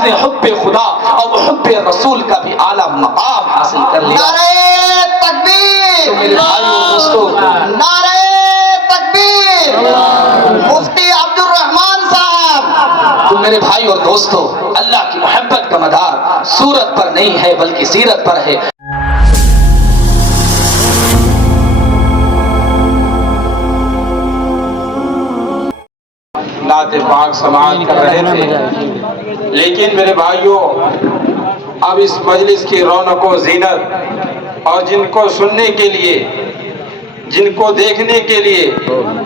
اس نے حب خدا اور حب رسول کا بھی اعلیٰ مقام حاصل کر لیا۔ نعرہ تکبیر، تو میرے بھائیو دوستو، نعرہ تکبیر، مفتی عبد الرحمان صاحب۔ تو میرے بھائی اور دوستو، اللہ کی محبت کا مدار صورت پر نہیں ہے بلکہ سیرت پر ہے۔ نعت پاک سماعت کر رہے تھے، لیکن میرے بھائیوں اب اس مجلس کی رونق و زینت اور جن کو سننے کے لیے، جن کو دیکھنے کے لیے،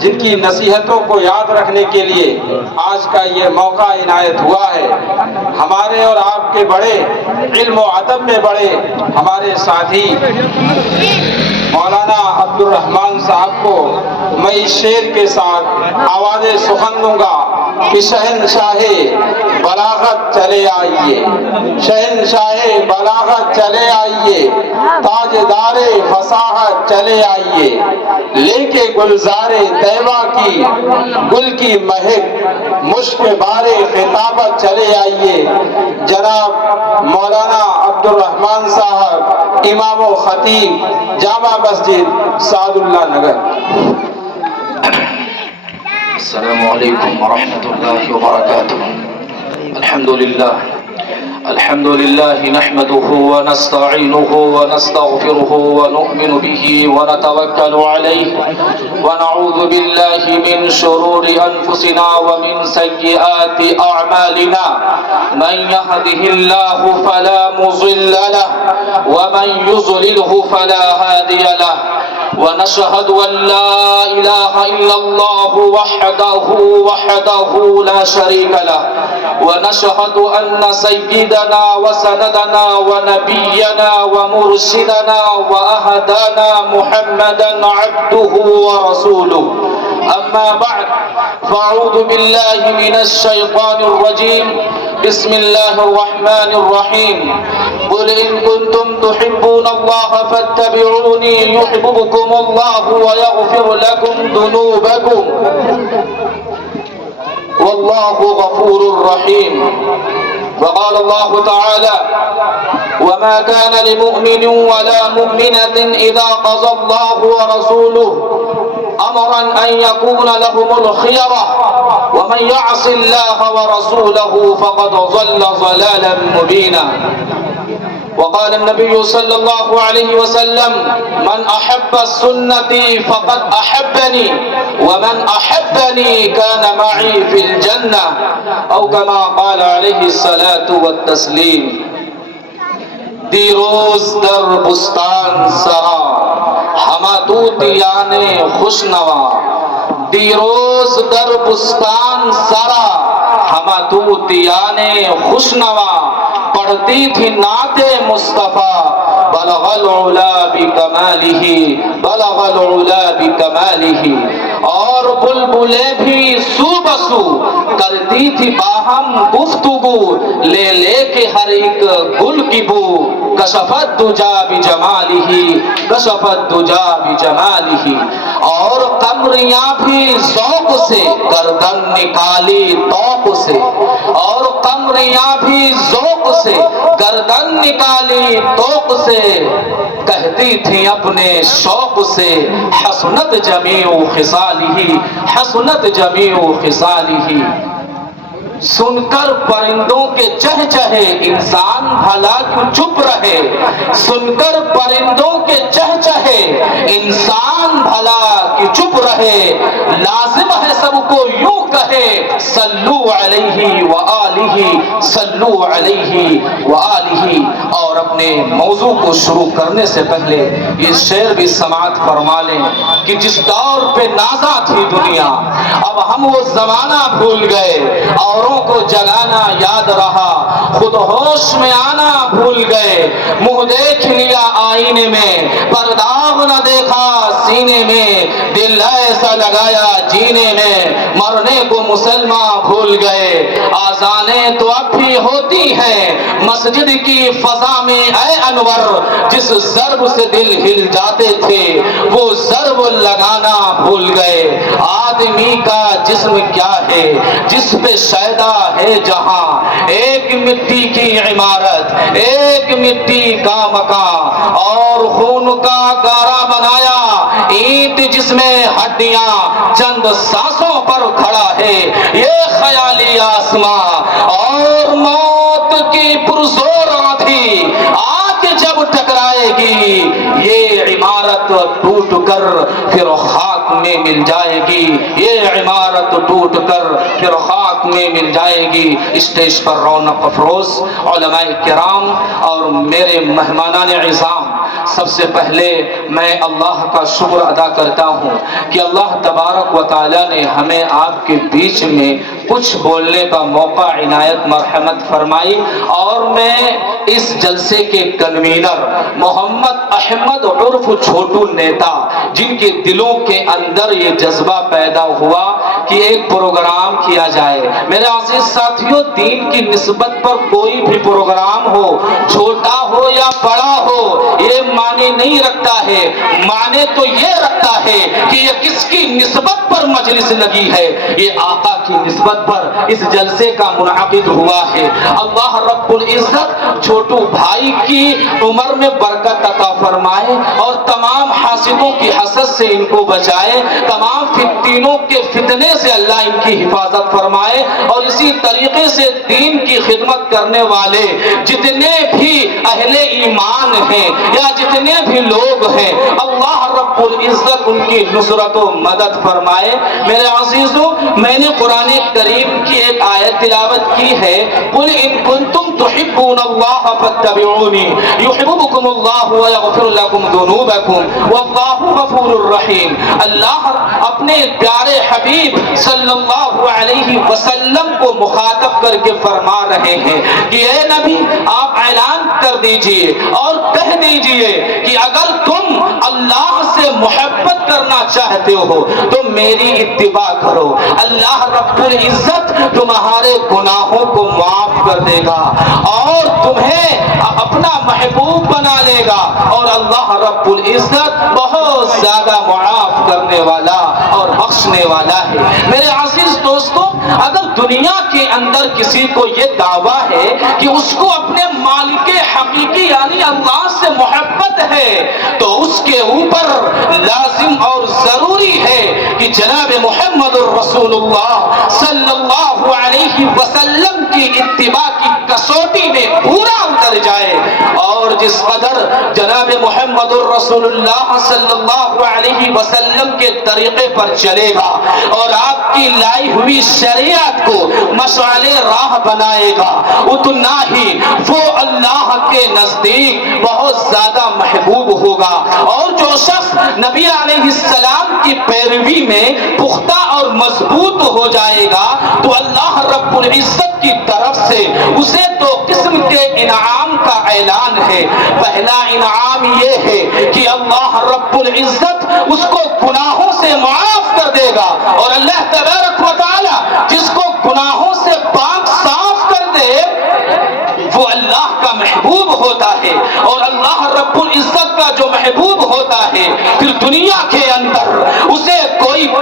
جن کی نصیحتوں کو یاد رکھنے کے لیے آج کا یہ موقع عنایت ہوا ہے، ہمارے اور آپ کے بڑے علم و ادب میں بڑے ہمارے ساتھی مولانا عبد الرحمان صاحب کو میں اس شعر کے ساتھ آواز سخن دوں گا کہ شہنشاہ بلاغت چلے آئیے، شہنشاہ بلاغت چلے آئیے، تاجدار فصاحت چلے آئیے، لے کے گلزار طیبہ کی گل کی مہک، مشک بار خطابت چلے آئیے۔ جناب مولانا عبد الرحمان صاحب، امام و خطیب جامع مسجد سعد اللہ نگر۔ السلام علیکم ورحمۃ اللہ وبرکاتہ۔ الحمد للہ نحمده ونستعینه ونستغفره ونؤمن به ونتوکل علیہ ونعوذ باللہ من شرور انفسنا ومن سیئات اعمالنا، من يهده الله فلا مضل له ومن يضلله فلا هادي له، ونشهد أن لا إله إلا الله وحده لا شريك له، ونشهد أن سيدنا وسندنا ونبينا ومرشدنا وأهدانا محمدا عبده ورسوله، أما بعد فأعوذ بالله من الشيطان الرجيم، بسم الله الرحمن الرحيم، قل إن كنتم تحبون الله فاتبعوني يحببكم الله ويغفر لكم ذنوبكم والله غفور رحيم۔ وقال الله تعالى وما كان لمؤمن ولا مؤمنة إذا قضى الله ورسوله أمرا أن يكون لهم الخيرة ومن يعص الله ورسوله فقد ضل ضلالا مبينا۔ وقال النبي صلى الله عليه وسلم من أحب سنتي فقد أحبني ومن أحبني كان معي في الجنة أو كما قال عليه الصلاة والتسليم۔ دیروز در بستان سرا ہما طوطیان خوشنوا، دیروز در بستان سرا ہما طوطیان خوشنوا، پڑھتی تھی نعت مصطفیٰ بلغ العلا بکمالہ، بلغ العلا بکمالہ، اور بلبلیں بھی سو بسو کرتی تھی باہم گفتگو، لے لے کے ہر ایک گل کی بو، کشفت دجا بجمالہ، کشفت دجا بجمالہ، اور قمریاں بھی ذوق سے گردن نکالی طوق سے، اور قمریاں بھی ذوق سے گردن نکالی طوق سے، کہتی تھی اپنے شوق سے حسنت جمیع خصالہ، حسنت جمیع خصالہ۔ سن کر پرندوں کے چہچہے انسان بھلا کیوں چپ رہے، سن کر پرندوں کے چہچہے انسان بھلا کیوں چپ رہے، لازم ہے سب کو یوں کہے صلو علیہ وآلہ، صلو علیہ وآلہ۔ اور اپنے موضوع کو شروع کرنے سے پہلے یہ شعر بھی سماعت فرما لیں کہ جس دور پہ نازا تھی دنیا، اب ہم وہ زمانہ بھول گئے، اوروں کو جگانا یاد رہا، خود ہوش میں آنا بھول گئے، منہ دیکھ لیا آئینے میں پر داغ نہ دیکھا سینے میں، دل ایسا لگایا جینے میں، مرنے کو مسلمان بھول گئے. آذانیں تو اب بھی ہوتی ہیں مسجد کی فضا میں اے انور, جس ضرب سے دل ہل جاتے تھے وہ ضرب لگانا بھول گئے. آدمی کا جسم کیا ہے جس پہ شیدا ہے جہاں, ایک مٹی کی عمارت ایک مٹی کا مکان اور خون کا گارا بنایا, اینٹ جس میں ہڈیاں چند سانسوں پر کھڑا ہے یہ خیالی آسمان, اور موت کی پرزور آندھی آ کے جب ٹکرائے گی یہ عمارت ٹوٹ کر پھر خاک میں مل جائے گی, یہ عمارت ٹوٹ کر پھر خاک میں مل جائے گی. اسٹیج پر رونق افروز علماء کرام اور میرے مہمانان عظام, سب سے پہلے میں اللہ کا شکر ادا کرتا ہوں کہ اللہ تبارک و تعالی نے ہمیں آپ کے بیچ میں کچھ بولنے کا موقع عنایت مرحمت فرمائی, اور میں اس جلسے کے کنوینر محمد احمد عرف چھوٹو نیتا, جن کے دلوں کے اندر یہ جذبہ پیدا ہوا کہ ایک پروگرام کیا جائے. میرے عزیز ساتھیوں, دین کی نسبت پر کوئی بھی پروگرام ہو, چھوٹا ہو یا بڑا ہو, یہ معنی نہیں رکھتا ہے. معنی تو یہ رکھتا ہے کہ یہ کس کی نسبت پر مجلس لگی ہے, یہ آقا کی نسبت پر اس جلسے کا منعقد ہوا ہے. اللہ رب العزت چھوٹو بھائی کی عمر میں برکت عطا فرمائے اور تمام حاسدوں کی حسد سے ان کو بچائے, تمام فتنوں کے فتنے سے اللہ ان کی حفاظت فرمائے, اور اسی طریقے سے دین کی خدمت کرنے والے جتنے بھی اہل ایمان ہیں یا جتنے بھی لوگ ہیں اللہ رب العزت ان کی نصرت و مدد فرمائے. میرے عزیزوں, میں نے قرآن کریم کی ایک آیت تلاوت کی ہے, قل ان کنتم تحبون اللہ فاتبعونی یحببکم اللہ ویغفر لکم ذنوبکم واللہ غفور الرحیم. اللہ اپنے پیارے حبیب صلی اللہ علیہ وسلم کو مخاطب کر کے فرما رہے ہیں کہ اے نبی آپ اعلان کر دیجئے اور کہہ دیجئے کہ اگر تم اللہ سے محبت کرنا چاہتے ہو تو میری اتباع کرو, اللہ رب العزت تمہارے گناہوں کو معاف کر دے گا اور تمہیں اپنا محبوب بنا لے گا, اور اللہ رب العزت بہت زیادہ معاف کرنے والا اور بخشنے والا ہے. میرے عزیز دوستوں, اگر دنیا کے اندر کسی کو یہ دعویٰ ہے کہ اس کو اپنے مالک حقیقی یعنی اللہ سے محبت ہے تو اس کے اوپر لازم اور ضروری ہے کہ جناب محمد الرسول اللہ صلی اللہ علیہ وسلم کی اتباع کی کسوٹی میں پورا اتر جائے, اور جس قدر جناب محمد الرسول اللہ صلی اللہ علیہ وسلم کے طریقے پر چلے گا اور آپ کی لائی ہوئی شریعت کو مشعل راہ بنائے گا, اتنا ہی وہ اللہ کے نزدیک بہت زیادہ محبوب ہوگا. اور جو شخص نبی علیہ السلام کی پیروی میں پختہ اور مضبوط ہو جائے گا تو اللہ رب العزت کی طرف سے اسے دو قسم کے انعام کا اعلان ہے. پہلا انعام یہ ہے کہ اللہ رب العزت اس کو گناہوں سے معاف کر دے گا, اور اللہ تبارک و تعالی جس کو گناہوں سے پاک صاف کر دے وہ اللہ کا محبوب ہوتا ہے, اور اللہ رب العزت کا جو محبوب ہوتا ہے پھر دنیا کے اندر اسے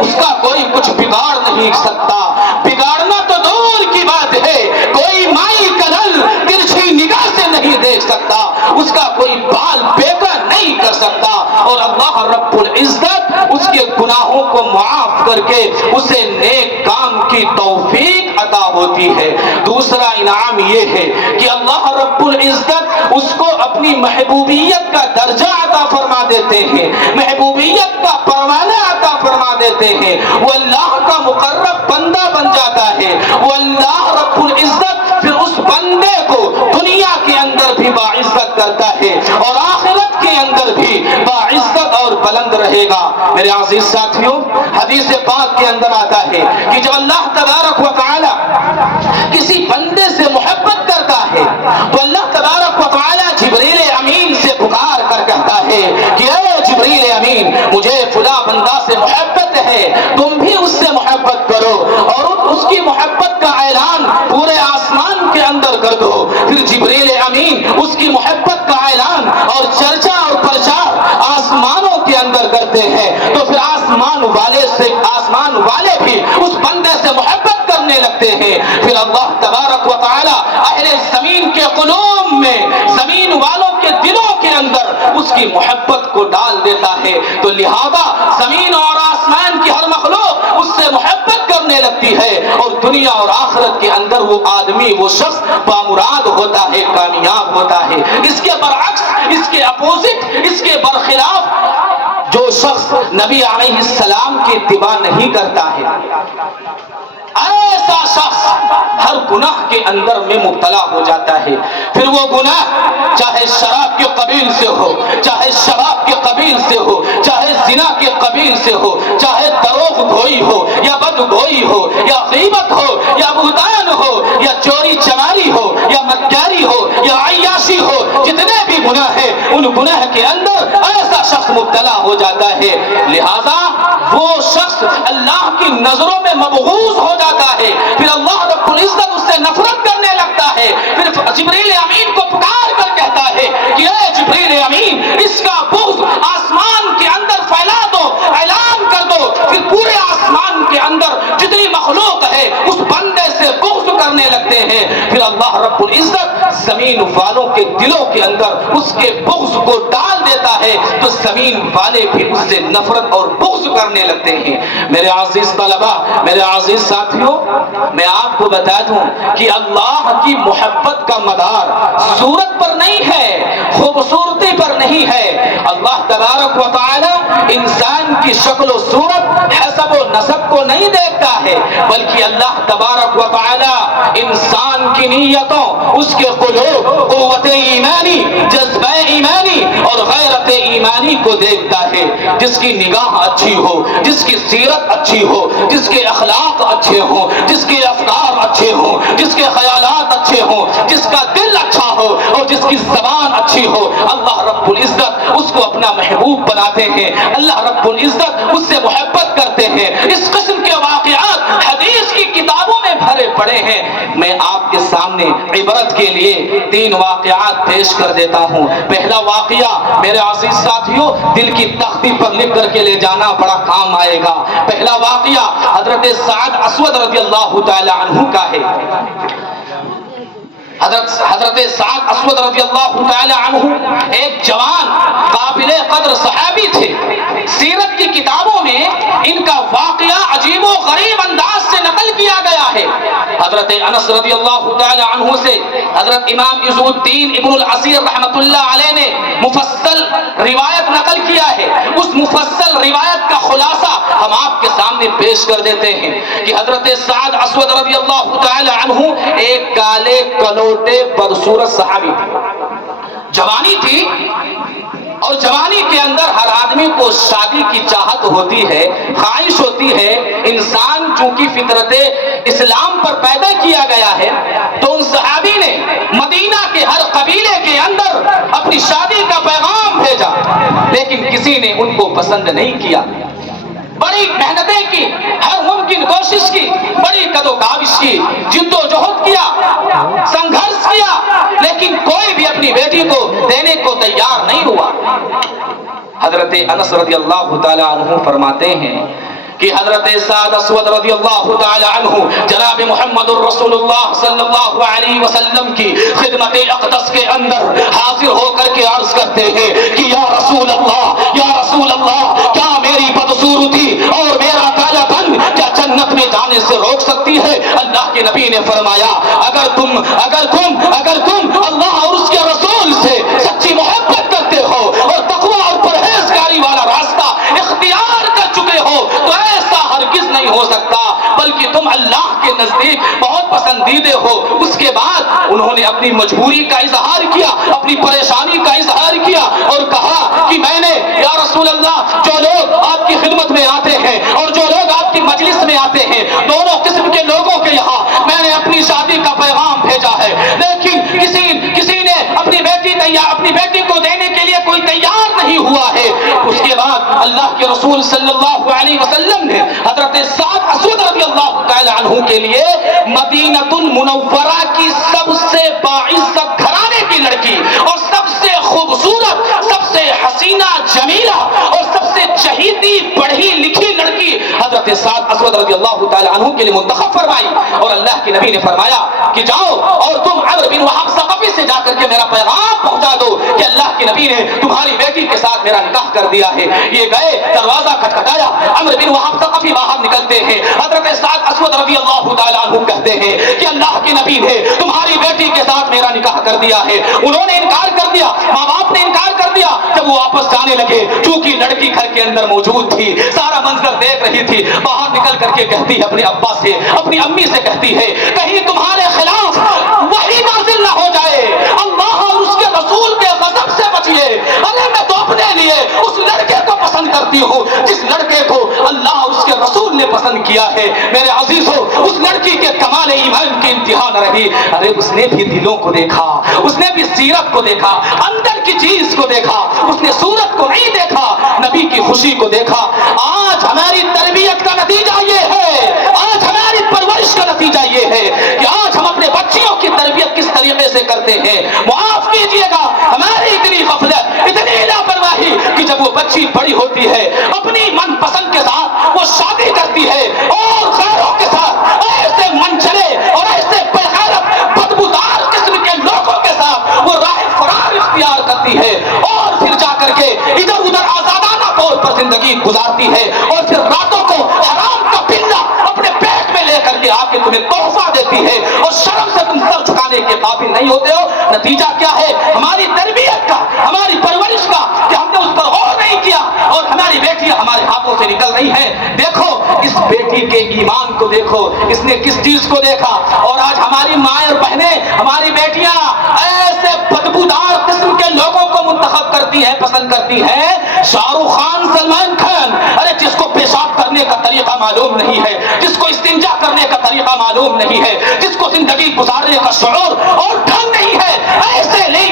اس کا کوئی کچھ بگاڑ نہیں سکتا. بگاڑنا تو دور کی بات ہے, کوئی مائی کا نل ترچھی نگاہ سے نہیں دیکھ سکتا, اس کا کوئی بال بیکا نہیں کر سکتا, اور اللہ رب العزت اس کے گناہوں کو معاف کر کے اسے نیک کام کی توفیق عطا ہوتی ہے. دوسرا انعام یہ ہے کہ اللہ رب العزت اس کو اپنی محبوبیت کا درجہ عطا فرما دیتے ہیں, محبوبیت کا پروانہ عطا فرما دیتے ہیں, وہ اللہ کا مقرب بندہ بن جاتا ہے. وہ اللہ رب العزت پھر اس بندے کو دنیا کے اندر بھی باعزت کرتا ہے اور آخرت کے اندر بھی باعزت اور بلند رہے گا. میرے عزیز ساتھیوں, حدیث پاک کے اندر آتا ہے کہ جب اللہ تبارک و تعالی کسی بندے سے محبت کرتا ہے تو اللہ تبارک و تعالی جبریل امین سے پکار کر کہتا ہے کہ اے جبریل امین, مجھے فلاں بندہ سے محبت ہے, تم بھی اس سے محبت محبت کرو اور اس کی محبت کا اعلان پورے آسمان کے اندر کر دو. پھر جبریل امین اس کی محبت کا اعلان اور چرچا اور پرچار آسمانوں کے اندر کرتے ہیں تو پھر آسمان والے بھی اس بندے سے محبت کرنے لگتے ہیں. پھر اللہ تبارک و تعالی اہل زمین کے قلوب میں، زمین والوں کے دلوں کے اندر اس کی محبت کو ڈال دیتا ہے. تو لہذا زمین اور آسمان کی ہر مخلوق اس سے محبت کرنے لگتی ہے اور دنیا اور آخرت کے اندر وہ آدمی، وہ شخص بامراد ہوتا ہے، کامیاب ہوتا ہے. اس کے برعکس، اس کے اپوزٹ، اس کے برخلاف جو شخص نبی علیہ السلام کی اتباع نہیں کرتا ہے، ایسا شخص ہر گناہ کے اندر میں مبتلا ہو جاتا ہے. پھر وہ گناہ چاہے شراب کے قبیل سے ہو، چاہے شباب کے قبیل سے ہو، چاہے زنا کے قبیل سے ہو، چاہے دروغ گوئی ہو یا بد گوئی ہو یا غیبت ہو یا بہتان ہو یا چوری چماری ہو یا مکاری ہو یا عیاشی ہو، جتنے بھی گناہ ہیں ان گناہ کے اندر ایسا شخص مبتلا ہو جاتا ہے. لہذا وہ شخص اللہ کی نظروں میں مبغوض ہو جاتا ہے. پھر اللہ رب العزت اس سے نفرت کرنے لگتا ہے. پھر جبریل امین کو پکار کر کہتا ہے کہ اے جبریل امین، اس کا بغض آسمان کے اندر پھیلا دو، اعلان کر دو. پھر پورے آسمان کے اندر جتنی مخلوق ہے اس بندے سے بغض کرنے لگتے ہیں. پھر اللہ رب العزت زمین والوں کے دلوں کے اندر اس کے بغض کو ڈال دیتا ہے تو زمین والے بھی اس سے نفرت اور بغض کرنے لگتے ہیں. میرے عزیز طلبہ، میرے عزیز ساتھیوں، میں آپ کو بتا دوں کہ اللہ کی محبت کا مدار صورت پر نہیں ہے، خوبصورتی پر نہیں ہے. اللہ تبارک و تعالی انسان کی شکل و صورت، حسب و نسب کو نہیں دیکھتا ہے، بلکہ اللہ تبارک و تعالی انسان کی نیتوں، اس کے قلوب، قوت ایمانی، جذبہ ایمانی اور غیرت ایمانی کو دیکھتا ہے. جس کی نگاہ اچھی ہو، جس کی سیرت اچھی ہو، جس کے اخلاق اچھے ہوں، جس کے افکار اچھے ہوں، جس کے خیالات اچھے ہوں، جس کا دل اچھا ہو اور جس کی زبان اچھی ہو، اللہ رب العزت اس کو اپنا محبوب بناتے ہیں. اللہ رب العزت اس سے محبت کرتے ہیں. اس قسم کے واقعات حدیث کی کتابوں میں بھرے پڑے ہیں. میں آپ کے سامنے عبرت کے لیے 3 واقعات پیش کر دیتا ہوں. پہلا واقعہ میرے عزیز ساتھیوں دل کی تختی پر لکھ کر کے لے جانا بڑا کام آئے گا. پہلا واقعہ حضرت سعد اسود رضی اللہ تعالی عنہ کا ہے. حضرت سعد اسود رضی اللہ تعالی عنہ ایک جوان قابل قدر صحابی تھے. سیرت کی کتابوں میں ان کا واقعہ عجیب و غریب انداز سے نقل کیا گیا ہے. حضرت انس رضی اللہ تعالی عنہ سے حضرت امام عز الدین ابن العصیر رحمت اللہ علیہ نے مفصل روایت نقل کیا ہے. اس مفصل روایت کا خلاصہ ہم آپ کے سامنے پیش کر دیتے ہیں کہ حضرت سعد اسود رضی اللہ تعالی عنہ ایک کالے کلوٹے بدصورت صحابی تھے. جوانی تھی اور جوانی کے اندر ہر آدمی کو شادی کی چاہت ہوتی ہے، خواہش ہوتی ہے. انسان چونکہ فطرت اسلام پر پیدا کیا گیا ہے تو ان صحابی نے مدینہ کے ہر قبیلے کے اندر اپنی شادی کا پیغام بھیجا، لیکن کسی نے ان کو پسند نہیں کیا. بڑی محنتیں کی، ہر ممکن کوشش کی، بڑی قد و کاوش کی، جد و جہد کیا، سنگھرش کیا، لیکن کوئی بھی اپنی بیٹی کو دینے کو تیار نہیں ہوا. حضرت انس رضی اللہ تعالی عنہ فرماتے ہیں کہ حضرت سعد اسود رضی اللہ تعالی عنہ جناب محمد الرسول اللہ صلی اللہ علیہ وسلم کی خدمت اقدس کے اندر حاضر ہو کر کے عرض کرتے ہیں کہ یا رسول اللہ، یا رسول اللہ، کیا میری بدصورتی اور میرا کالا پن کیا جنت میں جانے سے روک سکتی ہے؟ اللہ کے نبی نے فرمایا اگر تم اللہ اور اس کے رسول سے سچی محبت کرتے ہو اور تقوی اور پرہیزگاری والا راستہ اختیار کر چکے ہو تو ایسا ہرگز نہیں ہو سکتا، بلکہ تم اللہ کے نزدیک بہت پسندیدہ ہو. اس کے بعد انہوں نے اپنی مجبوری کا اظہار کیا، اپنی پریشانی کا اظہار کیا اور کہا کہ میں نے یا رسول اللہ جو لوگ آپ کی خدمت میں آتے ہیں اور جو لوگ آپ کی مجلس میں آتے ہیں، دونوں قسم کے لوگوں کے یہاں میں نے اپنی شادی کا پیغام بھیجا ہے، لیکن کسی نے اپنی بیٹی کو دینے کے لیے کوئی تیار نہیں ہوا ہے. اس کے بعد اللہ کے رسول صلی اللہ علیہ وسلم نے حضرت سعد اسود رضی اللہ تعالی عنہ کے لیے مدینۃ المنورہ کی سب سے باعزت گھرانے کی لڑکی اور سب سے خوبصورت، سب سے حسینہ جمیلہ اور سب سے چہیتی پڑھی لکھی لڑکی حضرت سعد اسود رضی اللہ تعالی عنہ کے لیے منتخب فرمائی، اور اللہ کے نبی نے فرمایا کہ جاؤ اور تم عمرو بن وہب ثقفی سے جا کر کے میرا پیغام پہنچا دو کہ اللہ کے نبی نے تمہاری بیٹی کے ساتھ میرا نکاح کر دیا ہے۔ یہ گئے، دروازہ کھٹکھٹایا، عمرو بن وہب ثقفی باہر نکلتے ہیں، حضرت سعد اسود رضی اللہ تعالی عنہ کہتے ہیں کہ اللہ کے نبی نے تمہاری بیٹی کے ساتھ میرا نکاح کر دیا ہے۔ انہوں نے انکار کر دیا، ماں باپ نے انکار کر دیا۔ جب وہ واپس جانے لگے، چونکہ لڑکی گھر کے اندر موجود تھی، سارا منظر دیکھ رہی تھی، باہر نکل کر کے کہتی ہے اپنے ابا سے، اپنی امی سے کہتی ہے کہیں تمہارے خلاف وحی نازل نہ ہو جائے، اللہ اور اس کے رسول کے غضب سے بچیے۔ ارے میں تو اپنے لیے اس لڑکے کو پسند کرتی ہوں جس لڑکے کو اللہ اور اس کے رسول نے پسند کیا ہے۔ میرے عزیزو، اس لڑکی کے کمال ایمان کی انتہا نہ رہی۔ ارے اس نے بھی دلوں کو دیکھا، اس نے بھی سیرت کو دیکھا، اندر کی چیز کو دیکھا، اس نے صورت کو نہیں دیکھا، نبی کی خوشی کو دیکھا۔ آج ہماری تربیت کا نتیجہ یہ ہے، آج ہماری پرورش کا نتیجہ یہ ہے کہ آج ہم اپنے بچیوں کی تربیت کس طریقے سے کرتے ہیں۔ معاف کیجئے گا ہماری اتنی غفلت، اتنی لاپرواہی کہ جب وہ بچی بڑی ہوتی ہے اپنی من پسند کے ساتھ وہ شادی کرتی ہے اور غیروں کے ساتھ ایسے من چلے اور ایسے بغیرت بدبودار قسم کے لوگوں کے ساتھ وہ راہ فرار اختیار کرتی ہے، اور پھر جا کر کے ادھر ادھر آزادانہ طور پر زندگی گزارتی ہے، اور پھر راتوں کو حرام کا پلہ اپنے پیٹ میں لے کر کے آ کے تمہیں تحفہ دیتی ہے، اور شرم سے تم سر جھکانے کے قابل نہیں ہوتے ہو۔ نتیجہ کیا ہے ہماری تربیت کا، ہماری پرورش کا، کہ ہم نے اس پر غور نہیں کیا اور ہماری بیٹیاں ہمارے ہاتھوں سے نکل رہی ہیں۔ دیکھو اس بیٹی کے ایمان کو دیکھو، اس نے کس چیز کو دیکھا، اور آج ہماری مائیں اور بہنیں، ہماری بیٹیاں ایسے بدبودار قسم کے لوگوں کو منتخب کرتی ہیں، پسند کرتی ہیں۔ شاہ رخ خان، سلمان خان، ارے جس کو پیشاب کرنے کا طریقہ معلوم نہیں ہے، جس کو استنجا کرنے کا طریقہ معلوم نہیں ہے، جس کو زندگی گزارنے کا شعور اور ڈھنگ نہیں ہے،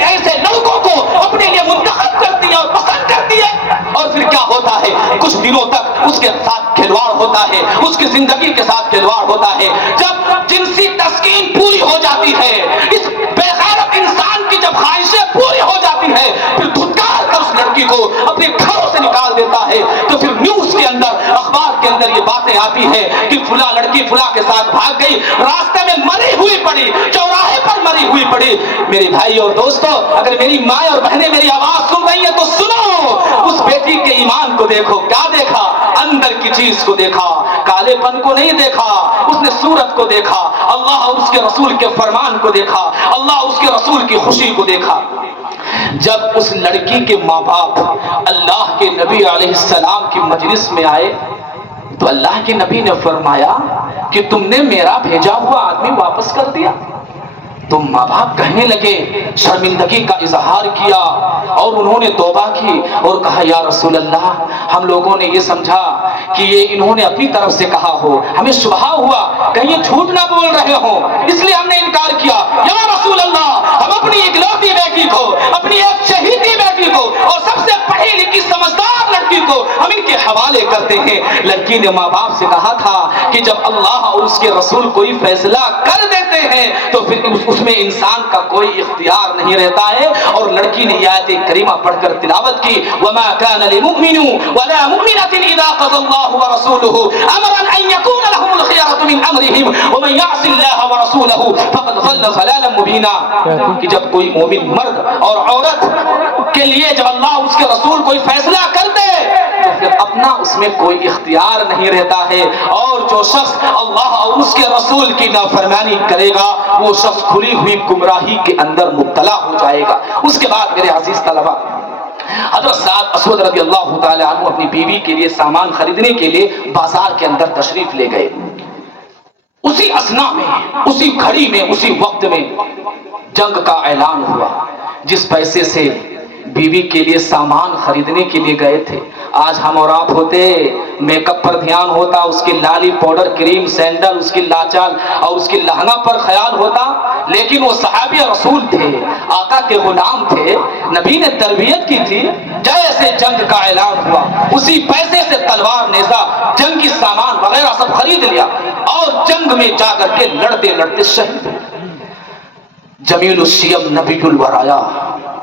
ایسے لوگوں کو اپنے لیے منتخب کرتی ہے اور پسند کرتی ہے، اور پھر کیا ہوتا ہے کچھ دنوں تک اس کے ساتھ کھلواڑ ہوتا ہے، اس کی زندگی کے ساتھ کھلواڑ ہوتا ہے۔ جب جنسی تسکین پوری ہو جاتی ہے، اس بے غیرت انسان کی جب خواہشیں پوری ہو جاتی ہے، پھر دھتکار کر اس لڑکی کو اپنے گھروں سے نکال دیتا ہے، تو پھر نیوز کے اندر، اخبار کے اندر یہ باتیں آتی ہیں کہ فلاں لڑکی فلاں کے ساتھ بھاگ گئی، راستے میں مری ہوئی پڑی، چوراہے پر مری ہوئی پڑی۔ میرے بھائی اور دوستو، اگر میری ماں اور بہنیں میری آواز سن رہی ہیں تو سنو، اس بیٹی کے ایمان کو دیکھو، کیا دیکھا؟ اندر کی چیز کو دیکھا، کالے پن کو نہیں دیکھا، اس نے صورت کو دیکھا، اللہ اور اس کے رسول کے فرمان کو دیکھا، اللہ اور اس کے رسول کی خوشی کو دیکھا۔ جب اس لڑکی کے ماں باپ اللہ کے نبی علیہ السلام کی مجلس میں آئے تو اللہ کے نبی نے فرمایا کہ تم نے میرا بھیجا ہوا آدمی واپس کر دیا۔ تو ماں باپ کہنے لگے، شرمندگی کا اظہار کیا، اور انہوں نے توبہ کی اور کہا یا رسول اللہ، ہم لوگوں نے یہ سمجھا کہ یہ انہوں نے اپنی طرف سے کہا ہو، ہمیں شبہ ہوا کہیں یہ جھوٹ نہ بول رہے ہوں، اس لیے ہم نے انکار کیا۔ یا رسول اللہ، ہم اپنی اکلوتی بیٹی کو، اپنی ایک شہیدی بیٹی کو اور سب سے پڑھی لکھی سمجھدار لڑکی کو ہم ان کے حوالے کرتے ہیں۔ لڑکی نے ماں باپ سے کہا تھا کہ جب اللہ اور اس کے رسول کوئی فیصلہ کر دیتے ہیں تو پھر اس میں انسان کا کوئی اختیار نہیں رہتا ہے، اور لڑکی نے آیت کریمہ پڑھ کر تلاوت کی، وَمَا كَانَ لِمُؤْمِنٍ وَلَا مُؤْمِنَةٍ إِذَا قَضَى اللَّهُ وَرَسُولُهُ أَمْرًا أَن يَكُونَ لَهُمُ الْخِيَرَةُ مِنْ أَمْرِهِمْ وَمَن يَعْصِ اللَّهَ وَرَسُولَهُ فَقَدْ ضَلَّ ضَلَالًا مُبِينًا۔ کہ جب کوئی مومن مرد اور عورت کے لیے جب اللہ اس کے رسول کوئی فیصلہ کر دے تو پھر اپنا اس میں کوئی اختیار نہیں رہتا ہے، اور جو شخص اللہ اور اس کے رسول کی نافرمانی کرے گا وہ شخص کھلی ہوئی گمراہی کے اندر مبتلا ہو جائے گا۔ اس کے بعد میرے عزیز طلبہ، حضرت سعد اسود رضی اللہ تعالی عنہ اپنی بیوی کے لیے سامان خریدنے کے لیے بازار کے اندر تشریف لے گئے۔ اسی اثنا میں، اسی گھڑی میں، اسی وقت میں جنگ کا اعلان ہوا۔ جس پیسے سے بیوی کے لیے سامان خریدنے کے لیے گئے تھے آج ہم اور آپ ہوتے میک اپ پر دھیان ہوتا, اس کی لالی پاؤڈر کریم سینڈل اس کی لاچال اور اس کی لہنگا پر خیال ہوتا, لیکن وہ صحابی رسول تھے, آقا کے غلام تھے, نبی نے تربیت کی تھی. جیسے جنگ کا اعلان ہوا اسی پیسے سے تلوار نیزہ جنگی سامان وغیرہ سب خرید لیا اور جنگ میں جا کر کے لڑتے لڑتے شہید ہوئے. جمیل الشیم نبی الورایا,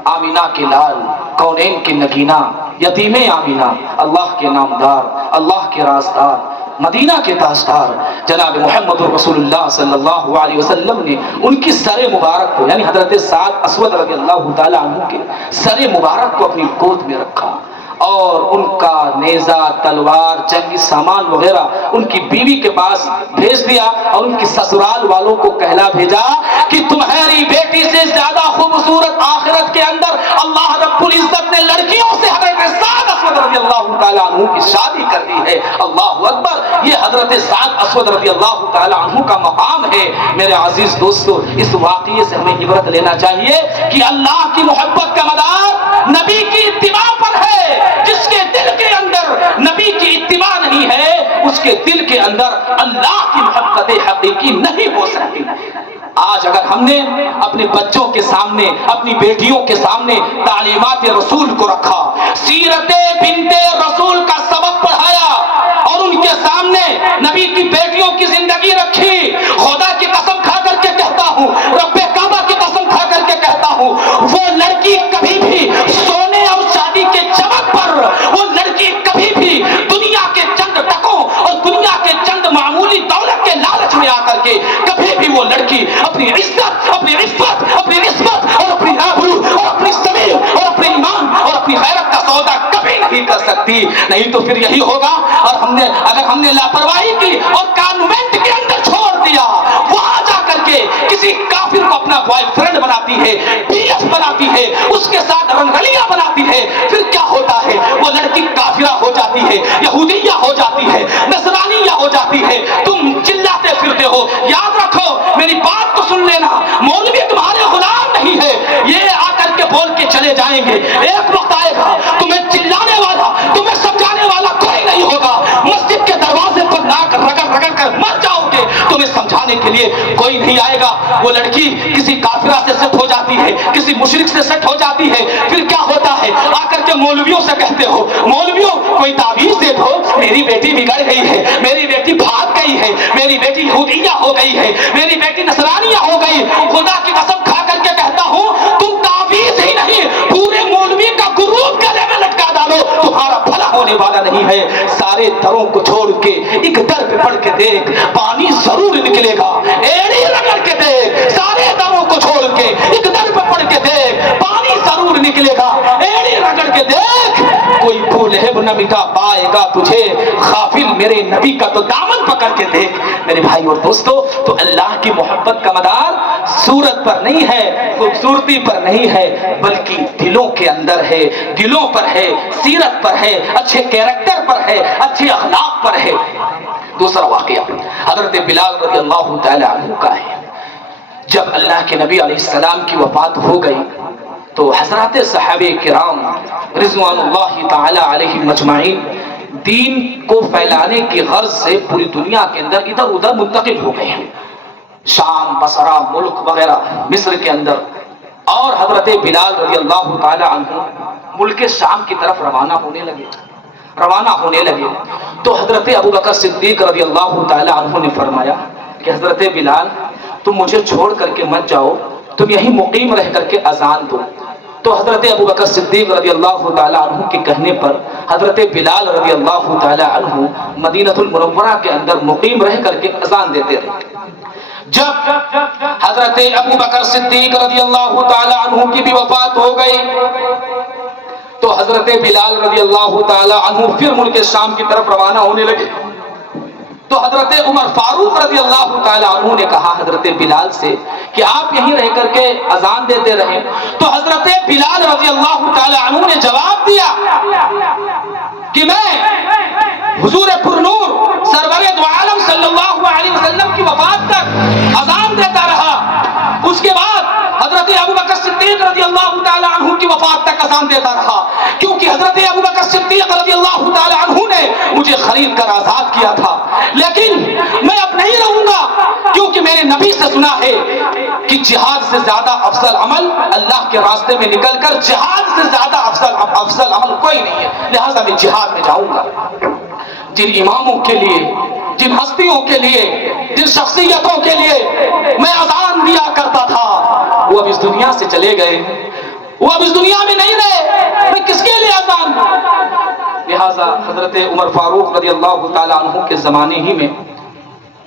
آمینہ کے لال کونین کے نگینہ, یتیم آمینہ اللہ کے نامدار اللہ کے رازدار مدینہ کے تاجدار جناب محمد رسول اللہ صلی اللہ علیہ وسلم نے ان کی سر مبارک کو, یعنی حضرت سعد اسود رضی اللہ تعالی عنہ کے سر مبارک کو اپنی گود میں رکھا اور ان کا نیزہ تلوار جنگی سامان وغیرہ ان کی بیوی کے پاس بھیج دیا اور ان کی سسرال والوں کو کہلا بھیجا کہ تمہاری بیٹی سے زیادہ خوبصورت آخرت کے اندر اللہ رب العزت نے لڑکیوں سے حضرت سعد اسود رضی اللہ تعالی عنہ کی شادی کر دی ہے. اللہ اکبر, یہ حضرت سعد اسود رضی اللہ تعالی عنہ کا مقام ہے. میرے عزیز دوستو, اس واقعے سے ہمیں عبرت لینا چاہیے کہ اللہ کی محبت کا مدار نبی کی اتباع پر ہے. جس کے دل کے اندر نبی کی اتباع نہیں ہے اس کے دل کے اندر اللہ کی محبت حقیقی نہیں ہو سکتی. آج اگر ہم نے اپنے بچوں کے سامنے اپنی بیٹیوں کے سامنے تعلیمات رسول کو رکھا, سیرت بنت رسول کا سبق پڑھایا اور ان کے سامنے نبی کی بیٹیوں کی زندگی رکھی, خدا کی قسم کھا کر کے کہتا ہوں, رب کعبہ کی قسم کھا کر کے کہتا ہوں, وہ لڑکی کبھی بھی سونے اور چاندی کے چمک پر, وہ لڑکی کبھی بھی دنیا کے چند ٹکوں اور دنیا کے چند معمولی دولت کے لالچ میں آ کر کے کبھی بھی وہ لڑکی اپنی عزت اپنی عفت اپنی عصمت اور اپنی آبرو اور اپنی ضمیر اور اپنے ایمان اور اپنی غیرت کا سودا کبھی نہیں کر سکتی. نہیں تو پھر یہی ہوگا, اور اگر ہم نے لاپرواہی کی اور کانوینٹ کے اندر چھوڑ دیا, وہاں جا کر کے کسی کافر کو اپنا بوائے فرینڈ بناتی ہے, پی ایف بناتی ہے, اس کے ساتھ رنگلیاں بناتی ہے, پھر کیا ہوتا ہے, وہ لڑکی کافرہ ہو جاتی ہے, یہودیہ ہو جاتی ہے, نصرانیہ ہو جاتی ہے. تم چلاتے پھرتے ہو. یاد رکھو, میری بات کو سن لینا, مولوی تمہارے غلام نہیں ہے. یہ آ کر کے بول کے چلے جائیں گے, ایک وقت آئے گا تمہیں چلانے والا تمہیں سمجھانے والا کوئی نہیں ہوگا. مسجد کے دروازے پر ناک رگڑ رگڑ کر مر جاؤ گے, تمہیں سمجھانے کے لیے کوئی نہیں آئے گا. وہ لڑکی کسی کافرہ سے سیٹ ہو جاتی ہے, کسی مشرک سے سیٹ ہو جاتی ہے, پھر کیا ہوتا ہے, آ کر کے مولویوں سے کہتے ہو, مولویوں کوئی تعویذ دے دو, میری بیٹی بگڑ گئی ہے, میری بیٹی بھاگ گئی ہے, میری بیٹی یہودیہ ہو گئی ہے, میری بیٹی نصرانیہ ہو گئی. خدا کی قسم کھا کر کے کہتا ہوں, تم تعویذ ہی نہیں پورے مولوی کا گروپ گلے میں لٹکا ڈالو, تمہارا بھلا ہونے والا نہیں ہے. سارے دروں کو چھوڑ کے ایک در پہ پڑھ کے دیکھ, پانی ضرور نکلے گا. ایڑی رگڑ کے دیکھ, سارے دروں کو چھوڑ کے ایک در پہ پڑھ کے دیکھ, پانی ضرور نکلے گا. ایڑی رگڑ کے دیکھ, کوئی بھولہب نہ مٹا پائے گا تجھے, غافل میرے نبی کا تو دامن پکڑ کے دیکھ. میرے بھائی اور دوستو, تو اللہ کی محبت کا مدار صورت پر نہیں ہے, خوبصورتی پر نہیں ہے, بلکہ دلوں کے اندر ہے, دلوں پر ہے, سیرت پر ہے, اچھے کیریکٹر پر ہے, اچھے اخلاق پر ہے. دوسرا واقعہ حضرت بلال رضی اللہ تعالی عنہ کا ہے. جب اللہ کے نبی علیہ السلام کی وفات ہو گئی تو حضرات صحابہ کرام رضوان اللہ تعالی علیہ مجمعین دین کو پھیلانے کی غرض سے پوری دنیا کے اندر ادھر ادھر منتقل ہو گئے, شام, بصرہ, ملک وغیرہ, مصر کے اندر. اور حضرت بلال رضی اللہ تعالی عنہ ملک شام کی طرف روانہ ہونے لگے. تو حضرت ابو بکر صدیق رضی اللہ تعالی عنہ نے فرمایا کہ حضرت بلال, تم مجھے چھوڑ کر کے مت جاؤ, تم یہیں مقیم رہ کر کے اذان دو. تو حضرت ابو بکر صدیق رضی اللہ تعالی عنہ کے کہنے پر حضرت بلال رضی اللہ تعالی عنہ مدینہ المنورہ کے اندر مقیم رہ کر کے اذان دیتے رہے. جب حضرت ابو بکر صدیق رضی اللہ تعالی عنہ کی بھی وفات ہو گئی تو حضرت بلال رضی اللہ تعالی عنہ پھر ملک شام کی طرف روانہ ہونے لگے. تو حضرت عمر فاروق رضی اللہ تعالی عنہ نے کہا حضرت بلال سے کہ آپ یہیں رہ کر کے اذان دیتے رہیں. تو حضرت بلال رضی اللہ تعالی عنہ نے جواب دیا کہ میں حضور پر نور سرور دو عالم صلی اللہ علیہ وسلم کی وفات تک اذان دیتا رہا. اس کے بعد حضرت ابو بکر صدیق رضی اللہ تعالی عنہ کی وفات رات تک اذان دیتا رہا، کیونکہ حضرت ابوبکر صدیق رضی اللہ تعالی عنہ نے مجھے خرید کر آزاد کیا تھا، لیکن میں اب نہیں رہوں گا، کیونکہ میرے نبی سے سنا ہے کہ جہاد سے زیادہ افضل عمل اللہ کے راستے میں نکل کر جہاد سے زیادہ افضل عمل کوئی نہیں ہے، لہذا میں جہاد میں جاؤں گا۔ جن اماموں کے لیے، جن ہستیوں کے لیے، جن شخصیتوں کے لیے میں اذان دیا کرتا تھا، وہ اب اس دنیا سے چلے گئے، وہ اب اس دنیا میں نہیں رہے، میں کس کے لیے اذان دوں؟ لہذا حضرت عمر فاروق رضی اللہ تعالیٰ عنہ کے زمانے ہی میں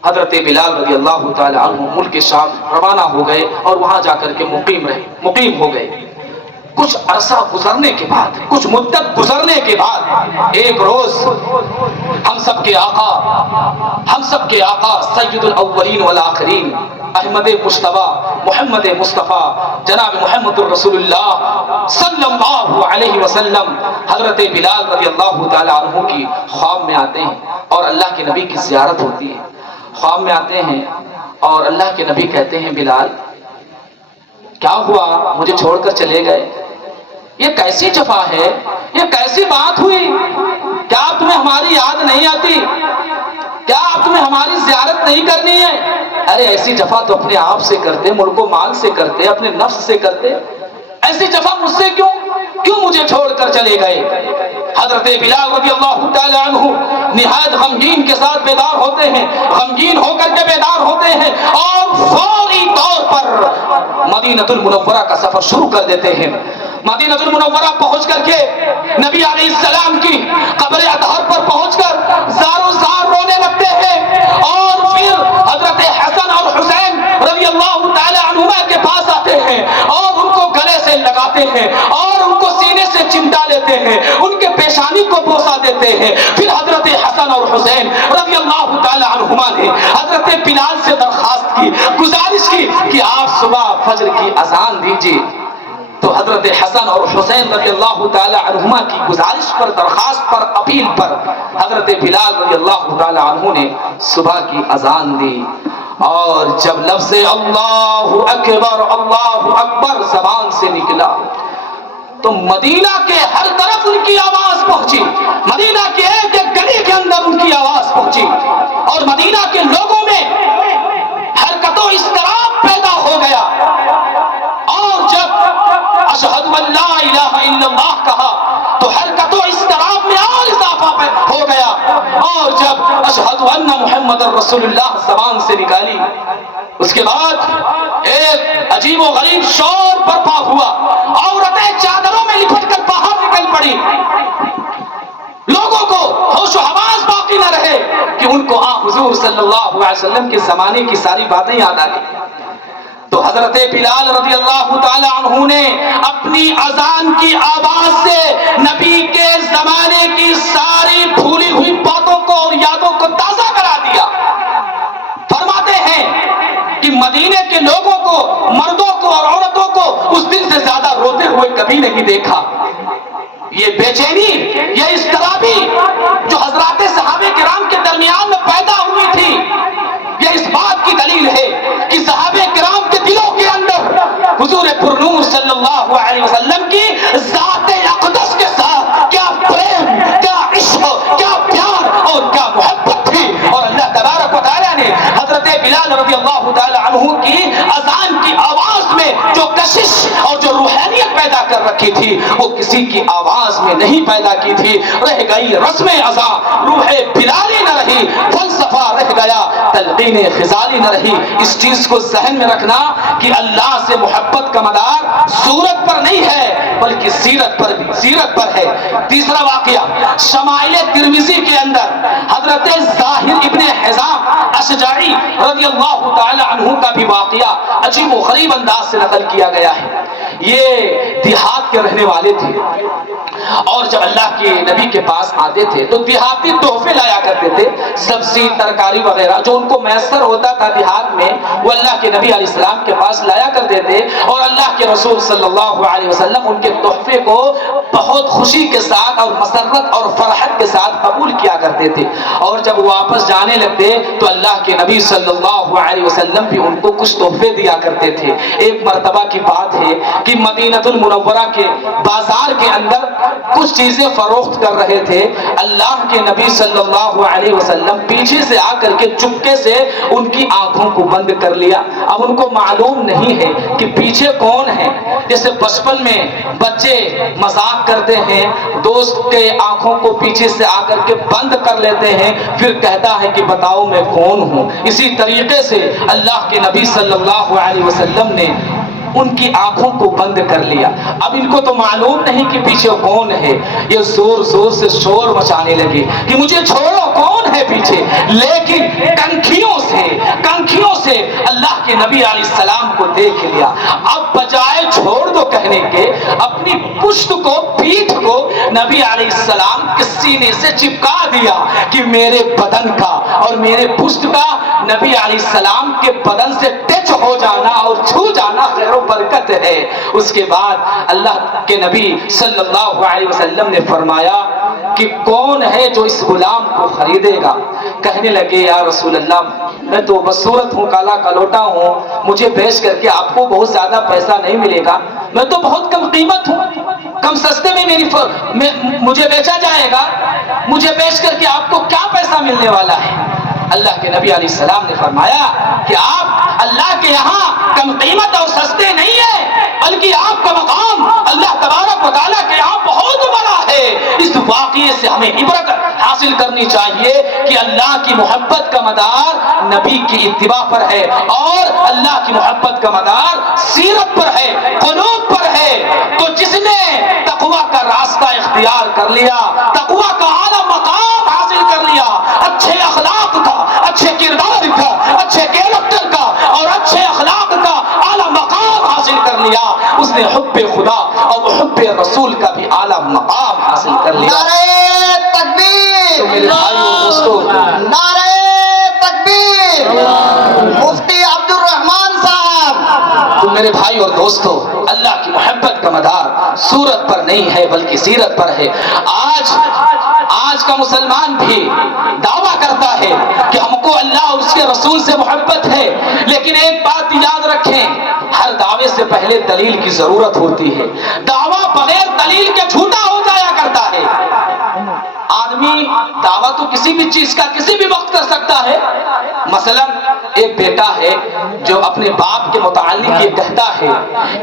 حضرت بلال رضی اللہ تعالیٰ عنہ ملک شام روانہ ہو گئے اور وہاں جا کر کے مقیم ہو گئے۔ کچھ عرصہ گزرنے کے بعد، کچھ مدت گزرنے کے بعد ایک روز ہم سب کے آقا سید الاولین والآخرین احمد مصطفیٰ محمد مصطفیٰ جناب محمد الرسول اللہ صلی اللہ علیہ وسلم حضرت بلال رضی اللہ تعالی عنہ کی خواب میں آتے ہیں اور اللہ کے نبی کی زیارت ہوتی ہے۔ خواب میں آتے ہیں اور اللہ کے نبی کہتے ہیں بلال کیا ہوا، مجھے چھوڑ کر چلے گئے؟ یہ کیسی جفا ہے، یہ کیسی بات ہوئی؟ کیا تمہیں ہماری یاد نہیں آتی؟ کیا تمہیں ہماری زیارت نہیں کرنی ہے؟ ارے ایسی جفا تو اپنے آپ سے کرتے، ملک و مال سے کرتے، اپنے نفس سے کرتے، ایسی جفا مجھ سے کیوں مجھے چھوڑ کر چلے گئے؟ حضرت بلال رضی اللہ تعالی عنہ نہایت غمگین کے ساتھ بیدار ہوتے ہیں، غمگین ہو کر کے بیدار ہوتے ہیں اور فوری طور پر مدینہ المنورہ کا سفر شروع کر دیتے ہیں۔ مدینہ المنورہ پہنچ کر کے نبی علیہ السلام کی قبر اطہر پر پہنچ کر زاروں زار رونے لگتے ہیں اور پھر حضرت حسن اور حسین رضی اللہ تعالی عنہما کے پاس آتے ہیں اور ان کو گلے سے لگاتے ہیں اور ان کو سینے سے چمٹا لیتے ہیں، ان کے پیشانی کو بوسہ دیتے ہیں۔ پھر حضرت حسن اور حسین رضی اللہ تعالی عنہما نے حضرت بلال سے درخواست کی، گزارش کی کہ آپ صبح فجر کی اذان دیجیے۔ تو حضرت حسن اور حسین رضی اللہ تعالی عنہما کی گزارش پر، درخواست پر، اپیل پر حضرت بلال رضی اللہ تعالی عنہ نے صبح کی اذان دی، اور جب لفظ اللہ اکبر زبان سے نکلا تو مدینہ کے ہر طرف ان کی آواز پہنچی، مدینہ کے ایک ایک گلی کے اندر ان کی آواز پہنچی اور مدینہ کے لوگوں میں حرکت و اضطراب پیدا ہو گیا۔ اور جب اشہد ان لا الہ الا اللہ کہا تو حرکت و اضطراب میں اور اضافہ ہو گیا، اور جب اشہد ان محمد رسول اللہ زبان سے نکالی اس کے بعد ایک عجیب و غریب شور برپا ہوا، عورتیں چادروں میں لپٹ کر باہر نکل پڑی، لوگوں کو ہوش و حواس باقی نہ رہے کہ ان کو حضور صلی اللہ علیہ وسلم کے زمانے کی ساری باتیں یاد آ گئی۔ تو حضرت بلال رضی اللہ تعالی عنہ نے اپنی اذان کی آواز سے نبی کے زمانے کی ساری بھولی ہوئی باتوں کو اور یادوں کو تازہ کرا دیا۔ فرماتے ہیں کہ مدینے کے لوگوں کو، مردوں کو اور عورتوں کو اس دن سے زیادہ روتے ہوئے کبھی نہیں دیکھا۔ یہ بے چینی، یہ اضطرابی جو حضرات صحابہ کرام کے درمیان میں پیدا ہوئی تھی، یہ اس بات کی دلیل ہے کہ صحابہ کرام کے دلوں کے اندر حضور پرنور صلی اللہ علیہ وسلم کی ذات اقدس کے ساتھ کیا پریم، کیا عشق، کیا پیار اور کیا محبت تھی، اور اللہ تبارک و تعالیٰ نے حضرت بلال رضی اللہ تعالی عنہ کی اذان کی آواز میں جو کشش اور جو روحانیت پیدا کر رکھی تھی وہ کسی کی آواز میں نہیں پیدا کی تھی۔ رہ گئی رسم اذان، روح بلالی نہ رہی، فلسفہ رہ گیا، تلقین خزالی نہ رہی۔ اس چیز کو ذہن میں رکھنا کہ اللہ سے محبت کا مدار صورت پر نہیں ہے بلکہ سیرت پر ہے۔ تیسرا واقعہ شمائل ترمذی کے اندر حضرت ظاہر ابن حزام اشجعی رضی اللہ تعالی عنہ کا بھی واقعہ عجیب و غریب انداز سے نقل کیا گیا ہے۔ یہ دیہات کے رہنے والے تھے اور جب اللہ کے نبی کے پاس آتے تھے تو دیہاتی تحفے لایا کرتے تھے، سبزی ترکاری وغیرہ جو ان کو میسر ہوتا تھا دیہات میں، وہ اللہ کے نبی علیہ السلام کے پاس لایا کرتے تھے، اور اللہ کے رسول صلی اللہ علیہ وسلم ان کے تحفے کو بہت خوشی کے ساتھ اور مسرت اور فرحت کے ساتھ قبول کیا کرتے تھے، اور جب واپس جانے لگتے تو اللہ کے نبی صلی اللہ علیہ وسلم بھی ان کو کچھ تحفے دیا کرتے تھے۔ ایک مرتبہ کی بات ہے کہ کہ مدینۃ المنورہ کے بازار کے اندر کچھ چیزیں فروخت کر رہے تھے. اللہ کے نبی صلی اللہ علیہ وسلم پیچھے سے آ کر کے چپکے سے ان کی آنکھوں کو بند کر لیا. اب ان کو معلوم نہیں ہے کہ پیچھے کون ہے. جیسے بچپن میں بچے مذاق کرتے ہیں, دوست کے آنکھوں کو پیچھے سے آ کر کے بند کر لیتے ہیں, پھر کہتا ہے کہ بتاؤ میں کون ہوں. اسی طریقے سے اللہ کے نبی صلی اللہ علیہ وسلم نے ان کی آنکھوں کو بند کر لیا. اب ان کو تو معلوم نہیں کہ پیچھے کون ہے. یہ زور زور سے شور مچانے لگے کہ مجھے چھوڑو, کون ہے پیچھے. لیکن کنکھیوں سے اللہ کے نبی علیہ السلام کو دیکھ لیا. اب بجائے چھوڑ دو کہنے کے, اپنی پشت کو, پیٹھ کو نبی علیہ السلام کے سینے سے چپکا دیا کہ میرے بدن کا اور میرے پشت کا نبی علیہ السلام کے بدن سے ٹچ ہو جانا اور چھو جانا خیر و برکت ہے. اس کے بعد اللہ کے نبی صلی اللہ علیہ وسلم نے فرمایا کہ کون ہے جو اس غلام کو خریدے گا. کہنے لگے یا رسول اللہ, میں تو بدصورت ہوں, کالا کلوٹا ہوں, مجھے بیچ کر کے آپ کو بہت زیادہ پیسہ نہیں ملے گا. میں تو بہت کم قیمت ہوں, کم سستے میں مجھے بیچا جائے گا. مجھے بیچ کر کے آپ کو کیا پیسہ ملنے والا ہے. اللہ کے نبی علیہ السلام نے فرمایا کہ آپ اللہ کے یہاں کم قیمت اور سستے نہیں ہیں, بلکہ آپ کا مقام اللہ تبارک و تعالیٰ کے یہاں بہت بڑا ہے. اس واقعے سے ہمیں عبرت حاصل کرنی چاہیے کہ اللہ کی محبت کا مدار نبی کی اتباع پر ہے, اور اللہ کی محبت کا مدار سیرت پر ہے, قلوب پر ہے. تو جس نے تقویٰ کا راستہ اختیار کر لیا, تقویٰ کا اعلیٰ مقام حاصل کر لیا, اچھے اخلاق کا, اچھے کردار کا, اچھے کیریکٹر کا اور اچھے اخلاق کا اعلیٰ مقام حاصل کر لیا, اس نے حب خدا اور حب رسول کا بھی اعلیٰ مقام حاصل کر لیا. نعرہ تکبیر, تو میرے بھائیو دوستو, نعرہ تکبیر. مفتی عبد الرحمان صاحب. تو میرے بھائی اور دوستو, اللہ کی محبت کا مدار صورت پر نہیں ہے بلکہ سیرت پر ہے. آج کا مسلمان بھی دعویٰ کرتا ہے کہ ہم کو اللہ اور اس کے رسول سے محبت ہے, لیکن ایک بات یاد رکھیں, ہر دعوے سے پہلے دلیل کی ضرورت ہوتی ہے. دعویٰ بغیر دلیل کے جھوٹا ہو جایا کرتا ہے. آدمی دعویٰ تو کسی بھی چیز کا کسی بھی وقت کر سکتا ہے. مثلا ایک بیٹا ہے جو اپنے باپ کے متعلق یہ کہتا ہے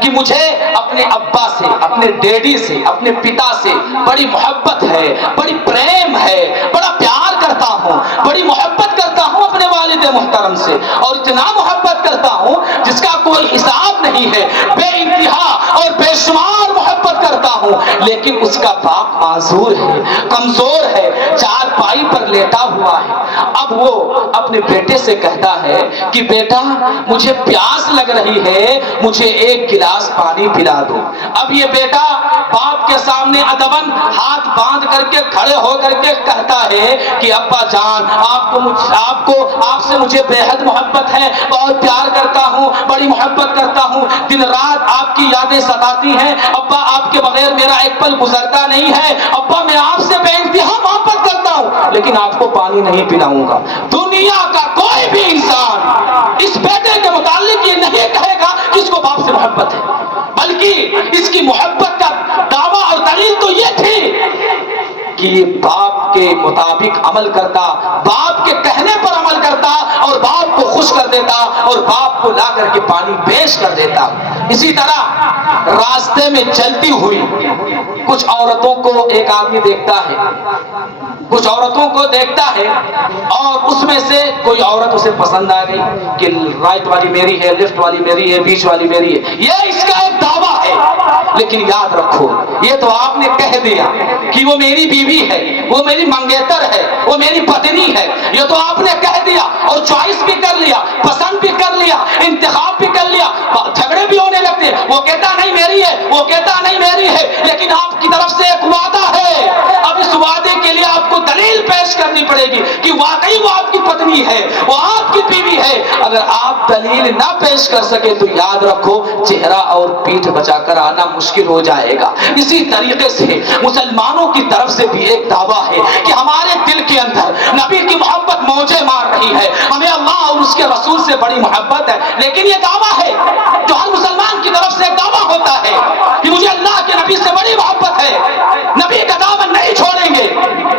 کہ مجھے اپنے ابا سے, اپنے ڈیڈی سے, اپنے پتا سے بڑی محبت ہے, بڑی پریم ہے, بڑا پیار کرتا ہوں, بڑی محبت کرتا ہوں اپنے والد محترم سے, اور اتنا محبت کرتا ہوں جس کا کوئی حساب نہیں ہے, بے انتہا اور بے شمار محبت کرتا ہوں. لیکن اس کا باپ معذور ہے, کمزور ہے, چار پائی پر لیٹا ہوا ہے. اب وہ اپنے بیٹے سے کہتا ہے کہ بیٹا مجھے پیاس لگ رہی ہے, مجھے ایک گلاس پانی پلا دو. اب یہ بیٹا باپ کے سامنے ادباً ہاتھ باندھ کر کے کھڑے ہو کر کے کہتا ہے کہ ابا جان آپ سے مجھے بے حد محبت ہے, بہت پیار کرتا ہوں, بڑی محبت کرتا ہوں, دن رات آپ کی یادیں ستاتی ہیں. ابا آپ کے بغیر میرا ایک پل گزرتا نہیں ہے. ابا میں آپ سے بے انتہا محبت کرتا ہوں, لیکن آپ کو پانی نہیں پلاؤں گا. دنیا کا کوئی بھی انسان اس بیٹے کے متعلق یہ نہیں کہے گا کہ اس کو باپ سے محبت ہے, بلکہ اس کی محبت کا دعویٰ اور دلیل تو یہ تھی کہ یہ باپ کے مطابق عمل کرتا, باپ کے کہنے پر عمل کرتا, اور باپ کو خوش کر دیتا, اور باپ کو لا کر کے پانی پیش کر دیتا. اسی طرح راستے میں چلتی ہوئی کچھ عورتوں کو ایک آدمی دیکھتا ہے, کچھ عورتوں کو دیکھتا ہے, اور اس میں سے کوئی عورت اسے پسند آ گئی کہ رائٹ والی میری ہے, لیفٹ والی میری ہے, بیچ والی میری ہے. یہ اس کا ایک دعویٰ ہے. لیکن یاد رکھو, یہ تو آپ نے کہہ دیا کہ وہ میری بیوی ہے, وہ میری منگیتر ہے, وہ میری پتنی ہے. یہ تو آپ نے کہہ دیا, اور چوائس بھی کر لیا, پسند بھی کر لیا, انتخاب بھی کر لیا. جھگڑے بھی ہونے لگتے, وہ کہتا نہیں میری ہے, وہ کہتا نہیں میری ہے. لیکن آپ کی طرف سے ایک وعدہ ہے, اب اس وعدے کے لیے آپ کو دلیل پیش کرنی پڑے گی کہ واقعی وہ آپ کی پتنی ہے, وہ آپ کی بیوی ہے. اگر آپ دلیل نہ پیش کر سکے تو یاد رکھو چہرہ اور پیٹھ بچا کر آنا مشکل ہو جائے گا. اسی طریقے سے مسلمانوں کی طرف سے بھی ایک دعویٰ ہے کہ ہمارے دل کے اندر نبی کی محبت موجیں مار رہی ہے, ہمیں اللہ اور اس کے رسول سے بڑی محبت ہے. لیکن یہ دعویٰ ہے جو ہر مسلمان کی کی طرف سے ایک دعویٰ ہوتا ہے کہ مجھے اللہ کے نبی سے بڑی محبت ہے، نبی کا دامن نہیں چھوڑیں گے،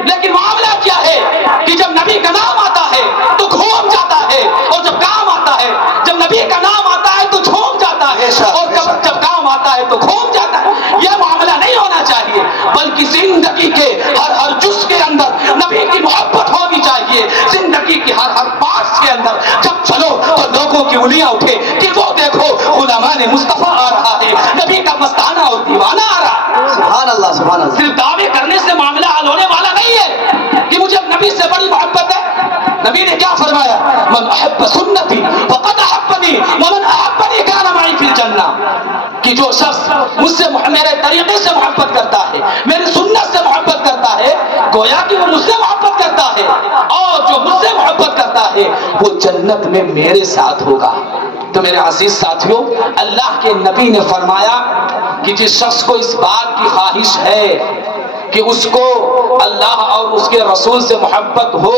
لیکن معاملہ کیا ہے کہ جب نبی کا نام آتا ہے تو گھوم جاتا ہے، اور جب کام آتا ہے، جب نبی کا نام آتا ہے تو جھوم جاتا ہے، اور جب کام آتا ہے تو گھوم جاتا ہے۔ یہ معاملہ نہیں ہونا چاہیے، بلکہ زندگی کے ہر جز کے اندر نبی کی محبت ہونی چاہیے، زندگی کی ہر پارٹس کے اندر جب چلو تو لوگوں کی انگلیاں اٹھے کہ وہ دیکھو غلامان مصطفیٰ آ رہا ہے، نبی کا مستانہ اور دیوانہ آ رہا ہے۔ سبحان اللہ سبحان اللہ۔ صرف دعوے کرنے سے معاملہ حل ہونے والا نہیں ہے کہ مجھے نبی سے بڑی محبت ہے۔ نبی نے کیا فرمایا؟ من احب سنتی فقد احبنی ومن احبنی کان معی فی الجنہ، کہ جو شخص مجھ سے میرے طریقے سے محبت کرتا ہے، میری سنت سے محبت کرتا ہے، گویا کہ وہ مجھ سے محبت کرتا ہے، اور جو مجھ سے محبت کرتا ہے وہ جنت میں میرے ساتھ ہوگا۔ تو میرے عزیز ساتھیوں، اللہ کے نبی نے فرمایا کہ جس شخص کو اس بات کی خواہش ہے کہ اس کو اللہ اور اس کے رسول سے محبت ہو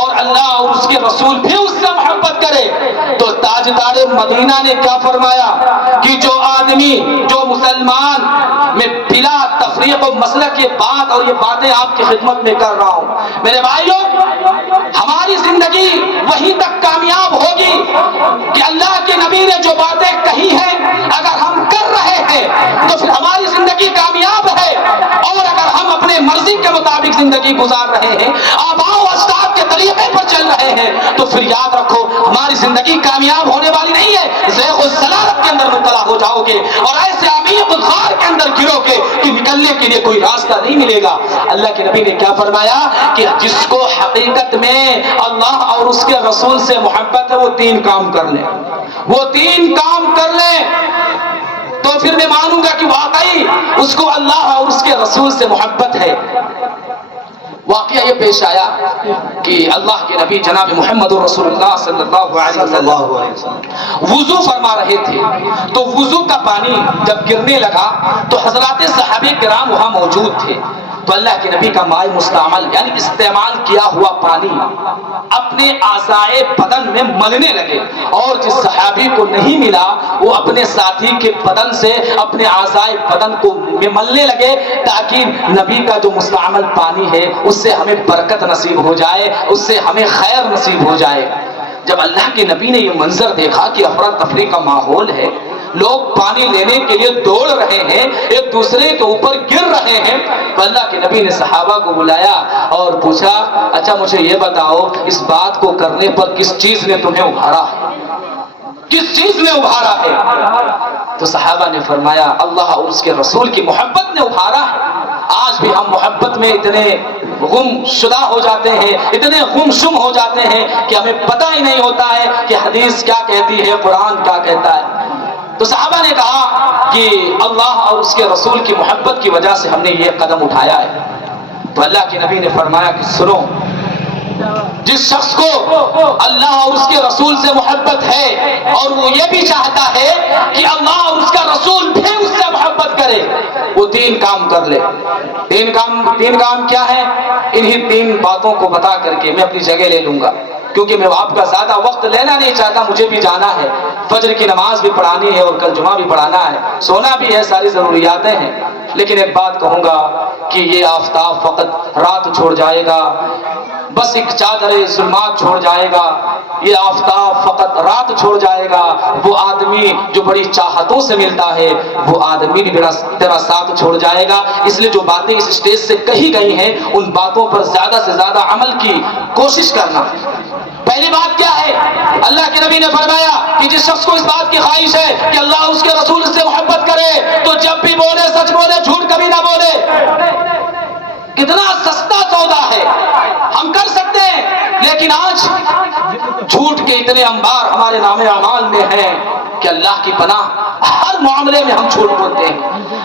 اور اللہ اور اس کے رسول بھی اس سے محبت کرے، تو تاجدار مدینہ نے کیا فرمایا کہ جو آدمی، جو مسلمان، میں بلا تفریق و مسلک یہ بات اور یہ باتیں آپ کی خدمت میں کر رہا ہوں، میرے بھائیوں، ہماری زندگی وہیں تک کامیاب ہوگی کہ اللہ کے نبی نے جو باتیں کہی ہیں اگر ہم کر رہے ہیں تو پھر ہماری زندگی کامیاب ہے، اور اگر ہم اپنے مرضی کے مطابق زندگی گزار رہے ہیں، آباء و اجداد کے طریقے پر چل رہے ہیں، تو پھر یاد رکھو ہماری زندگی کامیاب ہونے والی نہیں ہے، زیغ و ضلالت کے اندر مبتلا ہو جاؤ گے اور ایسے عمیق غار کے اندر گرو گے کہ نکلنے کے لیے کوئی راستہ نہیں ملے گا۔ اللہ کے نبی نے کیا فرمایا کہ جس کو حقیقت میں اللہ اور اس کے رسول سے محبت ہے وہ 3 کام کر لیں، وہ 3 کام کر لیں، تو پھر میں مانوں گا کہ واقعی اس کو اللہ اور اس کے رسول سے محبت ہے۔ واقعہ یہ پیش آیا کہ اللہ کے نبی جناب محمد رسول اللہ صلی اللہ علیہ وسلم وضو فرما رہے تھے، تو وضو کا پانی جب گرنے لگا تو حضرات صحابہ کرام وہاں موجود تھے، تو اللہ کے نبی کا مائع مستعمل یعنی استعمال کیا ہوا پانی اپنے اعضائے بدن میں ملنے لگے، اور جس صحابی کو نہیں ملا وہ اپنے ساتھی کے بدن سے اپنے اعضائے بدن کو ملنے لگے، تاکہ نبی کا جو مستعمل پانی ہے اس سے ہمیں برکت نصیب ہو جائے، اس سے ہمیں خیر نصیب ہو جائے۔ جب اللہ کے نبی نے یہ منظر دیکھا کہ افراتفری کا ماحول ہے، لوگ پانی لینے کے لیے دوڑ رہے ہیں، ایک دوسرے کے اوپر گر رہے ہیں، تو اللہ کے نبی نے صحابہ کو بلایا اور پوچھا، اچھا مجھے یہ بتاؤ اس بات کو کرنے پر کس چیز نے تمہیں ابھارا ہے، کس چیز نے ابھارا ہے؟ تو صحابہ نے فرمایا اللہ اور اس کے رسول کی محبت نے ابھارا ہے۔ آج بھی ہم محبت میں اتنے غم شدہ ہو جاتے ہیں، اتنے غم شم ہو جاتے ہیں کہ ہمیں پتہ ہی نہیں ہوتا ہے کہ حدیث کیا کہتی ہے، قرآن کیا کہتا ہے۔ تو صحابہ نے کہا کہ اللہ اور اس کے رسول کی محبت کی وجہ سے ہم نے یہ قدم اٹھایا ہے۔ تو اللہ کے نبی نے فرمایا کہ سنو، جس شخص کو اللہ اور اس کے رسول سے محبت ہے اور وہ یہ بھی چاہتا ہے کہ اللہ اور اس کا رسول بھی اس سے محبت کرے، وہ 3 کام کر لے۔ 3 کام کیا ہے؟ انہی 3 باتوں کو بتا کر کے میں اپنی جگہ لے لوں گا، کیونکہ میں آپ کا زیادہ وقت لینا نہیں چاہتا، مجھے بھی جانا ہے، فجر کی نماز بھی پڑھانی ہے اور کل جمعہ بھی پڑھانا ہے، سونا بھی ہے، ساری ضروریاتیں ہیں۔ لیکن ایک بات کہوں گا کہ یہ آفتاب فقط رات چھوڑ جائے گا، بس ایک چادر ظلمات چھوڑ جائے گا، یہ آفتاب فقط رات چھوڑ جائے گا، وہ آدمی جو بڑی چاہتوں سے ملتا ہے وہ آدمی بھی تیرا ساتھ چھوڑ جائے گا۔ اس لیے جو باتیں اس اسٹیج سے کہی گئی ہیں ان باتوں پر زیادہ سے زیادہ عمل کی کوشش کرنا۔ پہلی بات کیا ہے؟ اللہ کے نبی نے فرمایا کہ جس شخص کو اس بات کی خواہش ہے کہ اللہ اس کے رسول سے محبت کرے تو جب بھی بولے سچ بولے، جھوٹ کبھی نہ بولے۔ کتنا سستا سودا ہے، ہم کر سکتے ہیں، لیکن آج جھوٹ کے اتنے انبار ہمارے نام اعمال میں ہیں کہ اللہ کی پناہ ہر معاملے میں ہم جھوٹ بولتے ہیں۔